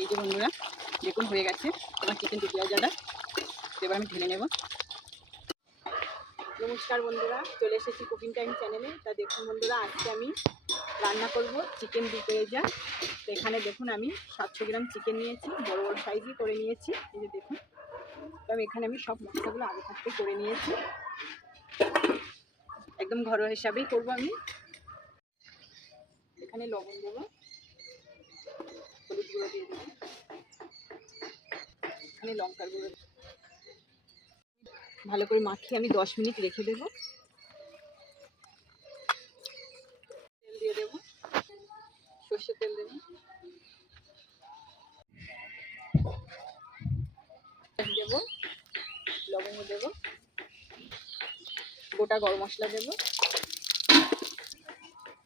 এই যে বন্ধুরা দেখুন হয়ে গেছে আমার চিকেন দু পেঁয়াজাটা। এবার আমি ঢেলে নেব। নমস্কার বন্ধুরা, চলে এসেছি কুকিং টাইম চ্যানেলে। তা দেখুন বন্ধুরা, আজকে আমি রান্না করব চিকেন দু পেঁয়াজা। তো এখানে দেখুন আমি 700 গ্রাম চিকেন নিয়েছি, বড় বড় সাইজই করে নিয়েছি। এই যে দেখুন, তো এখানে আমি সব মশলাগুলো আগে থাকতে করে নিয়েছি, একদম ঘরোয়া হিসাবেই করব আমি। এখানে লবণ দেবো, হলুদ গুঁড়ো দিয়ে দেবো, এখানে লঙ্কার গুঁড়ো ভালো করে মাখিয়ে আমি 10 মিনিট রেখে দেবো। তেল দিয়ে দেবো, সর্ষের তেল দেবো, দেবো লবঙ্গ, দেবো গোটা গরম মশলা, দেবো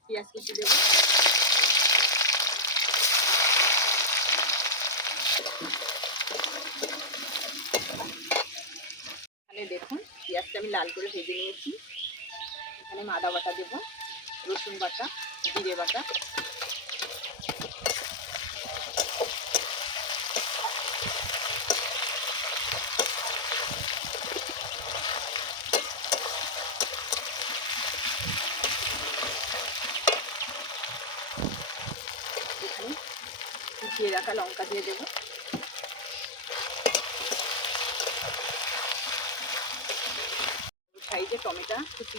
পেঁয়াজ কুচি, দেবো এখানে দেখুন পেঁয়াজটা আমি লাল করে ভেজে নিয়েছি। এখানে আদা বাটা দেবো, রসুন বাটা, জিরে বাটা, এখানে কুচিয়ে রাখা লঙ্কা দিয়ে দেবো, সাইজে টমেটো কুচি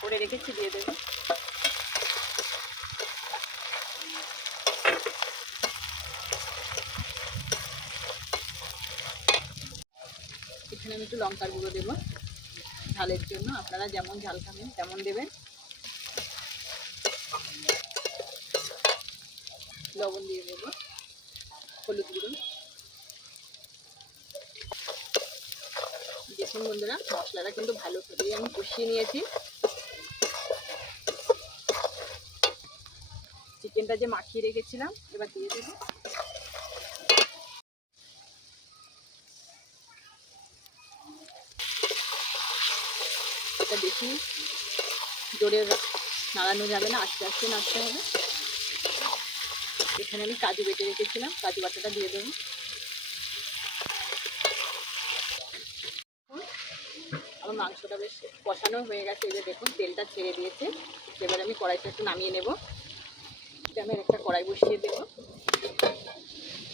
করে রেখেছি দিয়ে দেবো। এখানে আমি একটু লঙ্কার গুঁড়ো দেবো ঝালের জন্য, আপনারা যেমন ঝাল খাবেন তেমন দেবেন। লবণ দিয়ে দেবো, হলুদ গুঁড়ো। দেখুন বন্ধুরা, মশলাটা কিন্তু ভালো করেই আমি কষিয়ে নিয়েছি। চিকেনটা যে মাখিয়ে রেখেছিলাম এবার দিয়ে দেবো। এটা বেশি জোরে নাড়ানো যাবে না, আস্তে আস্তে নাড়তে হবে। এখানে আমি কাজু বেটে রেখেছিলাম, কাজু বাটাটা দিয়ে দেবো। আমার মাংসটা বেশ কষানো হয়ে গেছে, এই যে দেখুন তেলটা ছেড়ে দিয়েছে। এবার আমি কড়াইটা একটু নামিয়ে নেব। আমি একটা কড়াই বসিয়ে দেবো,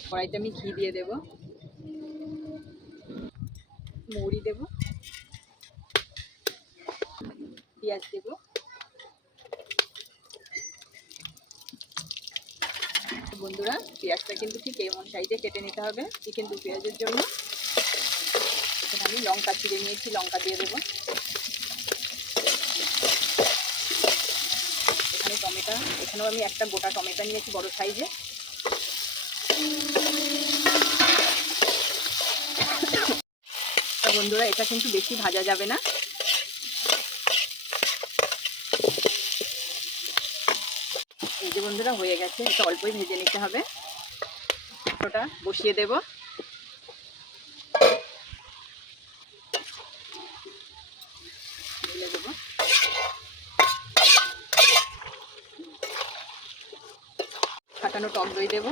কড়াইতে আমি ঘি দিয়ে দেবো, মৌরি দেবো, পেঁয়াজ দেবো, বন্ধুরা পেঁয়াজটা কিন্তু ঠিক এমন সাইজে কেটে নিতে হবে চিকেন দু পেঁয়াজের জন্য। এখানে আমি লঙ্কা চিড়ে নিয়েছি, লঙ্কা দিয়ে দেবো। এখানে টমেটো, এখানেও আমি একটা গোটা টমেটো নিয়েছি বড় সাইজে। বন্ধুরা এটা কিন্তু বেশি ভাজা যাবে না। এই যে বন্ধুরা হয়ে গেছে, এটা অল্পই ভেজে নিতে হবে। ওটা বসিয়ে দেব, ঢেলে দেবো। ফাটানো টক দই দেবো।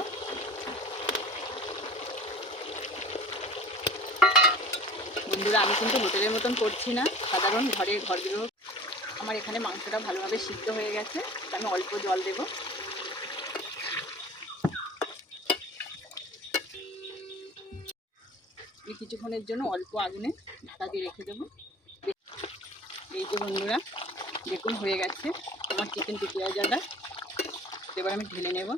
বন্ধুরা আমি কিন্তু হোটেলের মতন করছি না, সাধারণ ঘরগুলো। আমার এখানে মাংসটা ভালোভাবে সিদ্ধ হয়ে গেছে, আমি অল্প জল দেবো। কিছুক্ষণের জন্য অল্প আগুনে ঢাকা দিয়ে রেখে দেবো। এই যে বন্ধুরা দেখুন হয়ে গেছে আমার চিকেন দু পেঁয়াজাটা। এবার আমি ঢেলে নেব।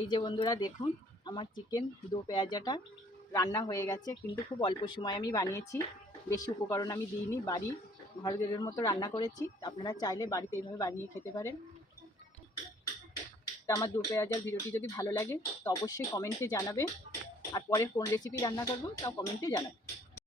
এই যে বন্ধুরা দেখুন আমার চিকেন দু পেঁয়াজাটা রান্না হয়ে গেছে, কিন্তু খুব অল্প সময় আমি বানিয়েছি, বেশি উপকরণ আমি দিইনি, বাড়ি ঘরের মতো রান্না করেছি। আপনারা চাইলে বাড়িতে এইভাবে বানিয়ে খেতে পারেন। তো আমার দু পেঁয়াজার ভিডিওটি যদি ভালো লাগে তো অবশ্যই কমেন্টে জানাবে, আর পরে কোন রেসিপি রান্না করবো তাও কমেন্টে জানাবে।